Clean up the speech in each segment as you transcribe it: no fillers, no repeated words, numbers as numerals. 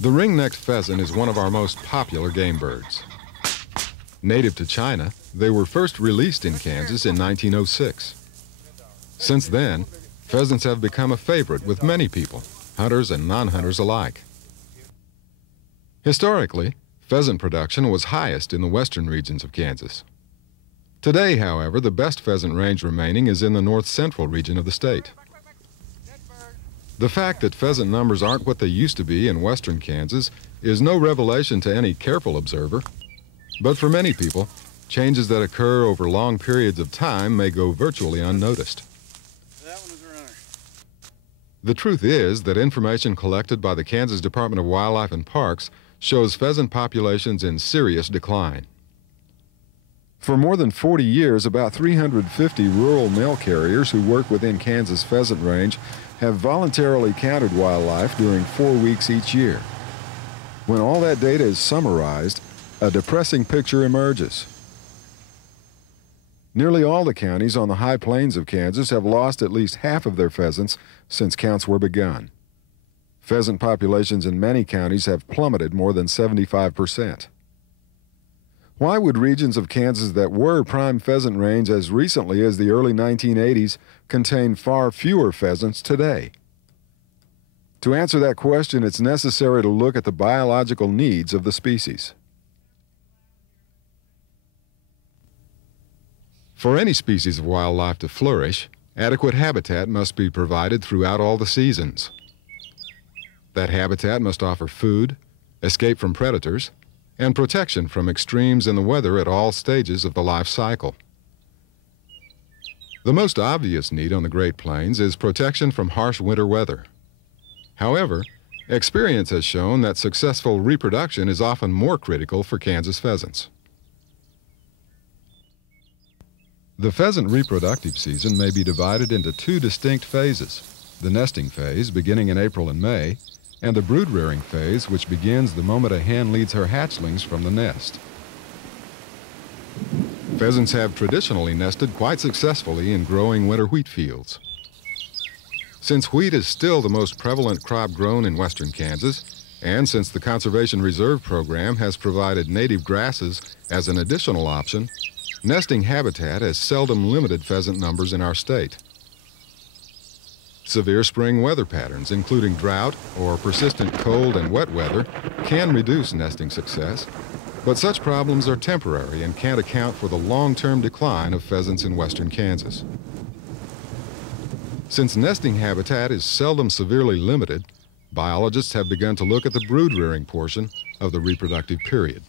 The ring-necked pheasant is one of our most popular game birds. Native to China, they were first released in Kansas in 1906. Since then, pheasants have become a favorite with many people, hunters and non-hunters alike. Historically, pheasant production was highest in the western regions of Kansas. Today, however, the best pheasant range remaining is in the north-central region of the state. The fact that pheasant numbers aren't what they used to be in western Kansas is no revelation to any careful observer. But for many people, changes that occur over long periods of time may go virtually unnoticed. The truth is that information collected by the Kansas Department of Wildlife and Parks shows pheasant populations in serious decline. For more than 40 years, about 350 rural mail carriers who work within Kansas pheasant range have voluntarily counted wildlife during 4 weeks each year. When all that data is summarized, a depressing picture emerges. Nearly all the counties on the high plains of Kansas have lost at least half of their pheasants since counts were begun. Pheasant populations in many counties have plummeted more than 75%. Why would regions of Kansas that were prime pheasant range as recently as the early 1980s contain far fewer pheasants today? To answer that question, it's necessary to look at the biological needs of the species. For any species of wildlife to flourish, adequate habitat must be provided throughout all the seasons. That habitat must offer food, escape from predators, and protection from extremes in the weather at all stages of the life cycle. The most obvious need on the Great Plains is protection from harsh winter weather. However, experience has shown that successful reproduction is often more critical for Kansas pheasants. The pheasant reproductive season may be divided into two distinct phases: the nesting phase, beginning in April and May, and the brood-rearing phase, which begins the moment a hen leads her hatchlings from the nest. Pheasants have traditionally nested quite successfully in growing winter wheat fields. Since wheat is still the most prevalent crop grown in western Kansas, and since the Conservation Reserve Program has provided native grasses as an additional option, nesting habitat has seldom limited pheasant numbers in our state. Severe spring weather patterns, including drought or persistent cold and wet weather, can reduce nesting success, but such problems are temporary and can't account for the long-term decline of pheasants in western Kansas. Since nesting habitat is seldom severely limited, biologists have begun to look at the brood-rearing portion of the reproductive period.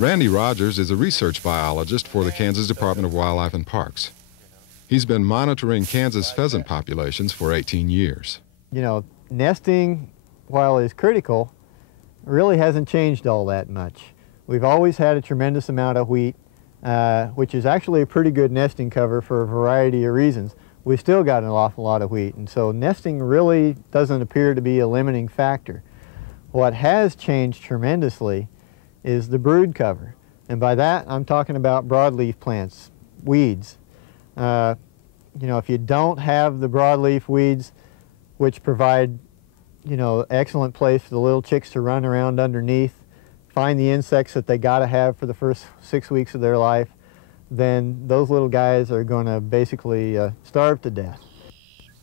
Randy Rogers is a research biologist for the Kansas Department of Wildlife and Parks. He's been monitoring Kansas pheasant populations for 18 years. You know, nesting, while is critical, really hasn't changed all that much. We've always had a tremendous amount of wheat, which is actually a pretty good nesting cover for a variety of reasons. We've still got an awful lot of wheat, and so nesting really doesn't appear to be a limiting factor. What has changed tremendously is the brood cover, and by that I'm talking about broadleaf plants, weeds. You know, if you don't have the broadleaf weeds, which provide, you know, excellent place for the little chicks to run around underneath, find the insects that they got to have for the first 6 weeks of their life, then those little guys are going to basically starve to death.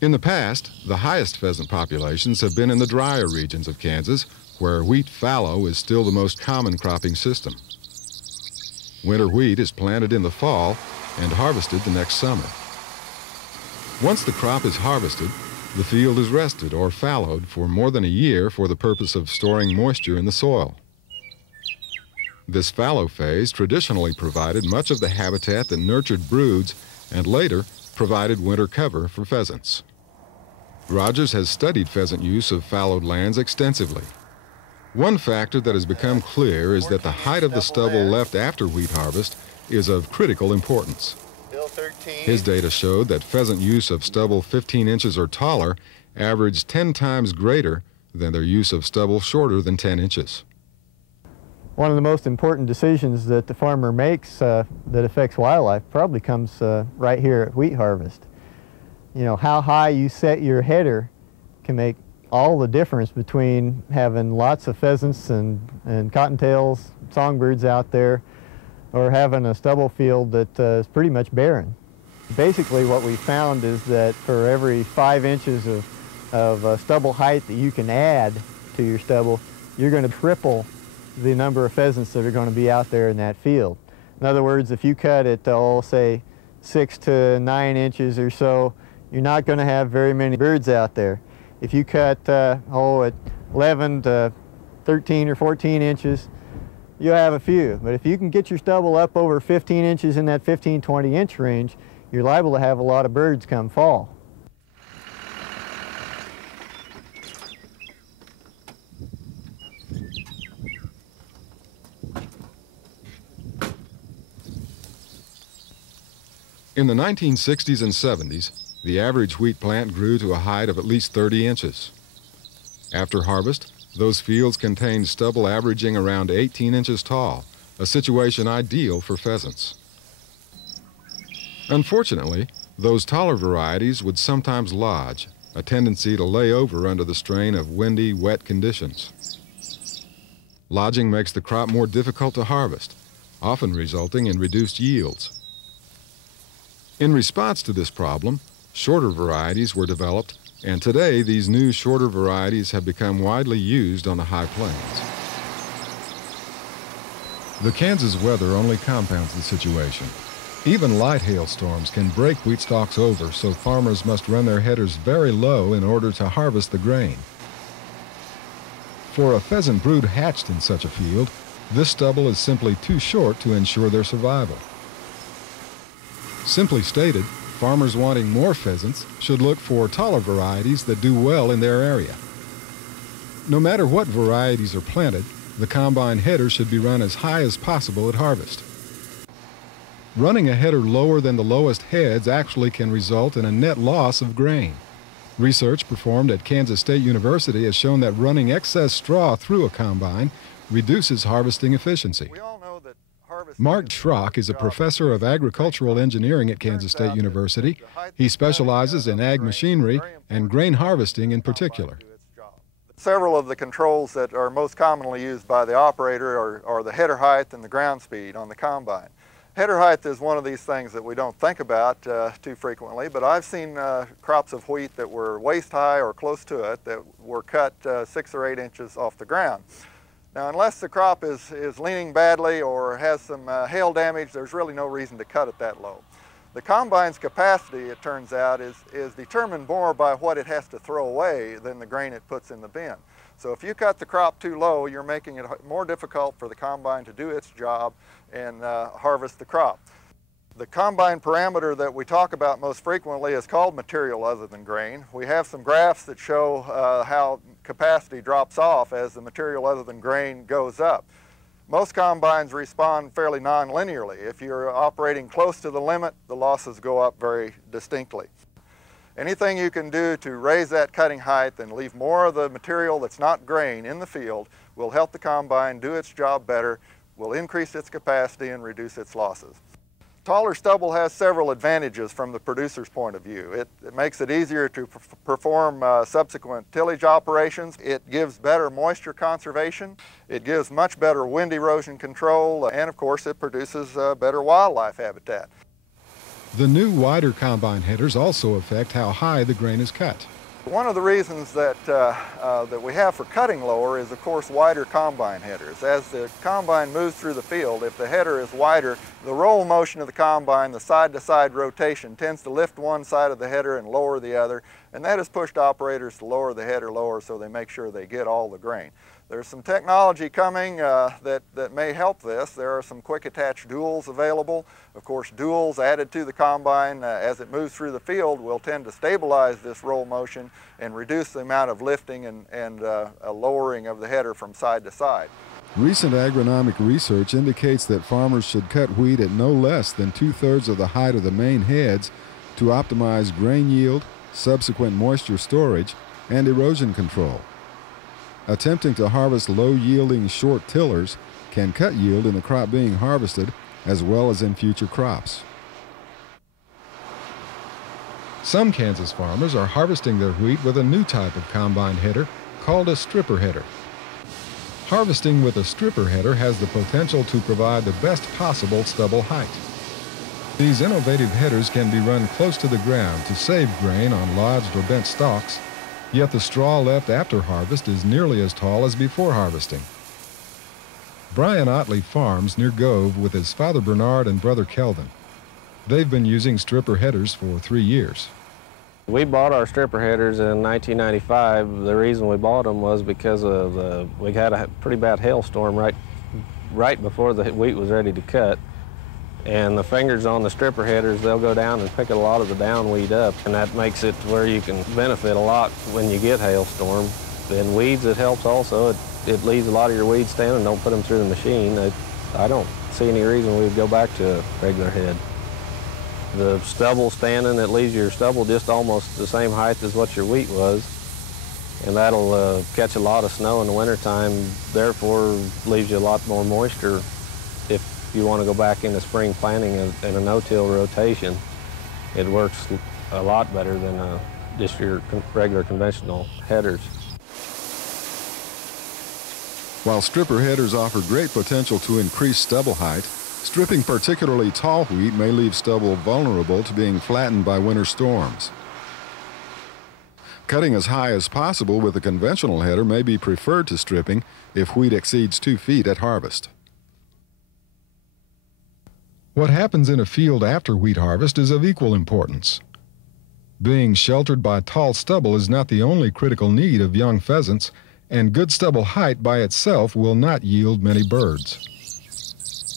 In the past, the highest pheasant populations have been in the drier regions of Kansas, where wheat fallow is still the most common cropping system. Winter wheat is planted in the fall and harvested the next summer. Once the crop is harvested, the field is rested or fallowed for more than a year for the purpose of storing moisture in the soil. This fallow phase traditionally provided much of the habitat that nurtured broods and later provided winter cover for pheasants. Rogers has studied pheasant use of fallowed lands extensively. One factor that has become clear is that the height of the stubble left after wheat harvest is of critical importance. His data showed that pheasant use of stubble 15 inches or taller averaged 10 times greater than their use of stubble shorter than 10 inches. One of the most important decisions that the farmer makes that affects wildlife probably comes right here at wheat harvest. You know, how high you set your header can make all the difference between having lots of pheasants and cottontails, songbirds out there, or having a stubble field that is pretty much barren. Basically what we found is that for every 5 inches of stubble height that you can add to your stubble, you're going to triple the number of pheasants that are going to be out there in that field. In other words, if you cut it, say 6 to 9 inches or so, you're not going to have very many birds out there. If you cut, at 11 to 13 or 14 inches, you'll have a few. But if you can get your stubble up over 15 inches in that 15, 20 inch range, you're liable to have a lot of birds come fall. In the 1960s and 70s, the average wheat plant grew to a height of at least 30 inches. After harvest, those fields contained stubble averaging around 18 inches tall, a situation ideal for pheasants. Unfortunately, those taller varieties would sometimes lodge, a tendency to lay over under the strain of windy, wet conditions. Lodging makes the crop more difficult to harvest, often resulting in reduced yields. In response to this problem, shorter varieties were developed, and today these new shorter varieties have become widely used on the high plains. The Kansas weather only compounds the situation. Even light hailstorms can break wheat stalks over, so farmers must run their headers very low in order to harvest the grain. For a pheasant brood hatched in such a field, this stubble is simply too short to ensure their survival. Simply stated, farmers wanting more pheasants should look for taller varieties that do well in their area. No matter what varieties are planted, the combine header should be run as high as possible at harvest. Running a header lower than the lowest heads actually can result in a net loss of grain. Research performed at Kansas State University has shown that running excess straw through a combine reduces harvesting efficiency. Mark Schrock is a professor of agricultural engineering at Kansas State University. He specializes in ag machinery and grain harvesting in particular. Several of the controls that are most commonly used by the operator are the header height and the ground speed on the combine. Header height is one of these things that we don't think about too frequently, but I've seen crops of wheat that were waist high or close to it that were cut 6 or 8 inches off the ground. Now, unless the crop is leaning badly or has some hail damage, there's really no reason to cut it that low. The combine's capacity, it turns out, is determined more by what it has to throw away than the grain it puts in the bin. So if you cut the crop too low, you're making it more difficult for the combine to do its job and harvest the crop. The combine parameter that we talk about most frequently is called material other than grain. We have some graphs that show how capacity drops off as the material other than grain goes up. Most combines respond fairly non-linearly. If you're operating close to the limit, the losses go up very distinctly. Anything you can do to raise that cutting height and leave more of the material that's not grain in the field will help the combine do its job better, will increase its capacity and reduce its losses. Taller stubble has several advantages from the producer's point of view. It makes it easier to perform subsequent tillage operations. It gives better moisture conservation. It gives much better wind erosion control, and of course it produces better wildlife habitat. The new wider combine headers also affect how high the grain is cut. One of the reasons that we have for cutting lower is, of course, wider combine headers. As the combine moves through the field, if the header is wider, the roll motion of the combine, the side-to-side rotation, tends to lift one side of the header and lower the other, and that has pushed operators to lower the header lower so they make sure they get all the grain. There's some technology coming that may help this. There are some quick attach duals available. Of course, duals added to the combine as it moves through the field will tend to stabilize this roll motion and reduce the amount of lifting and a lowering of the header from side to side. Recent agronomic research indicates that farmers should cut wheat at no less than 2/3 of the height of the main heads to optimize grain yield, subsequent moisture storage, and erosion control. Attempting to harvest low-yielding short tillers can cut yield in the crop being harvested as well as in future crops. Some Kansas farmers are harvesting their wheat with a new type of combine header called a stripper header. Harvesting with a stripper header has the potential to provide the best possible stubble height. These innovative headers can be run close to the ground to save grain on lodged or bent stalks, yet the straw left after harvest is nearly as tall as before harvesting. Brian Otley farms near Gove with his father Bernard and brother Kelvin. They've been using stripper headers for 3 years. We bought our stripper headers in 1995. The reason we bought them was because of we had a pretty bad hailstorm right before the wheat was ready to cut. And the fingers on the stripper headers, they'll go down and pick a lot of the down weed up. And that makes it to where you can benefit a lot when you get hailstorm. And weeds, it helps also. It leaves a lot of your weeds standing, don't put them through the machine. I don't see any reason we'd go back to a regular head. The stubble standing, it leaves your stubble just almost the same height as what your wheat was. And that'll catch a lot of snow in the wintertime, therefore leaves you a lot more moisture if you want to go back into spring planting in a no-till rotation. It works a lot better than just your regular conventional headers. While stripper headers offer great potential to increase stubble height, stripping particularly tall wheat may leave stubble vulnerable to being flattened by winter storms. Cutting as high as possible with a conventional header may be preferred to stripping if wheat exceeds 2 feet at harvest. What happens in a field after wheat harvest is of equal importance. Being sheltered by tall stubble is not the only critical need of young pheasants, and good stubble height by itself will not yield many birds.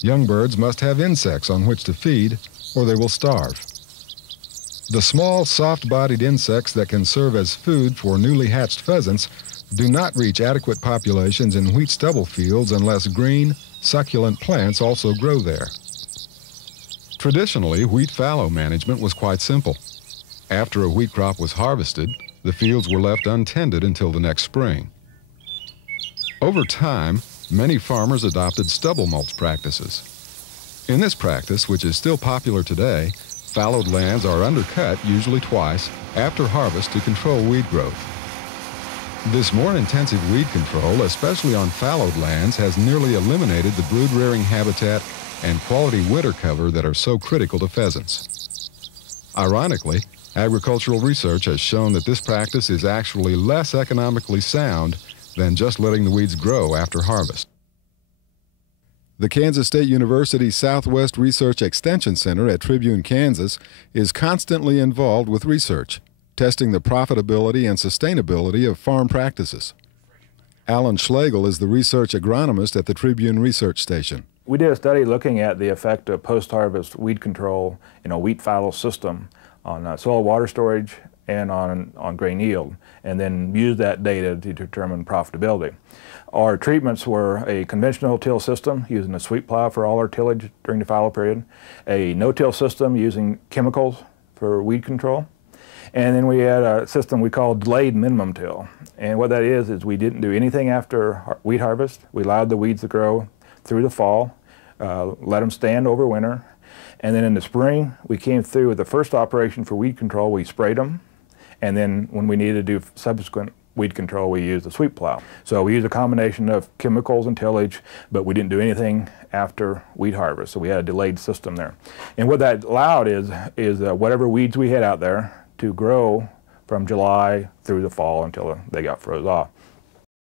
Young birds must have insects on which to feed, or they will starve. The small, soft-bodied insects that can serve as food for newly hatched pheasants do not reach adequate populations in wheat stubble fields unless green, succulent plants also grow there. Traditionally, wheat fallow management was quite simple. After a wheat crop was harvested, the fields were left untended until the next spring. Over time, many farmers adopted stubble mulch practices. In this practice, which is still popular today, fallowed lands are undercut usually twice after harvest to control weed growth. This more intensive weed control, especially on fallowed lands, has nearly eliminated the brood-rearing habitat and quality winter cover that are so critical to pheasants. Ironically, agricultural research has shown that this practice is actually less economically sound than just letting the weeds grow after harvest. The Kansas State University Southwest Research Extension Center at Tribune, Kansas is constantly involved with research, testing the profitability and sustainability of farm practices. Alan Schlegel is the research agronomist at the Tribune Research Station. We did a study looking at the effect of post-harvest weed control in a wheat fallow system on soil water storage and on grain yield, and then use that data to determine profitability. Our treatments were a conventional till system using a sweep plow for all our tillage during the fallow period, a no-till system using chemicals for weed control, and then we had a system we called delayed minimum till. And what that is we didn't do anything after wheat harvest. We allowed the weeds to grow through the fall, let them stand over winter, and then in the spring we came through with the first operation for weed control. We sprayed them, and then when we needed to do subsequent weed control, we used a sweep plow. So we used a combination of chemicals and tillage, but we didn't do anything after wheat harvest, so we had a delayed system there. And what that allowed is whatever weeds we had out there to grow from July through the fall until they got froze off.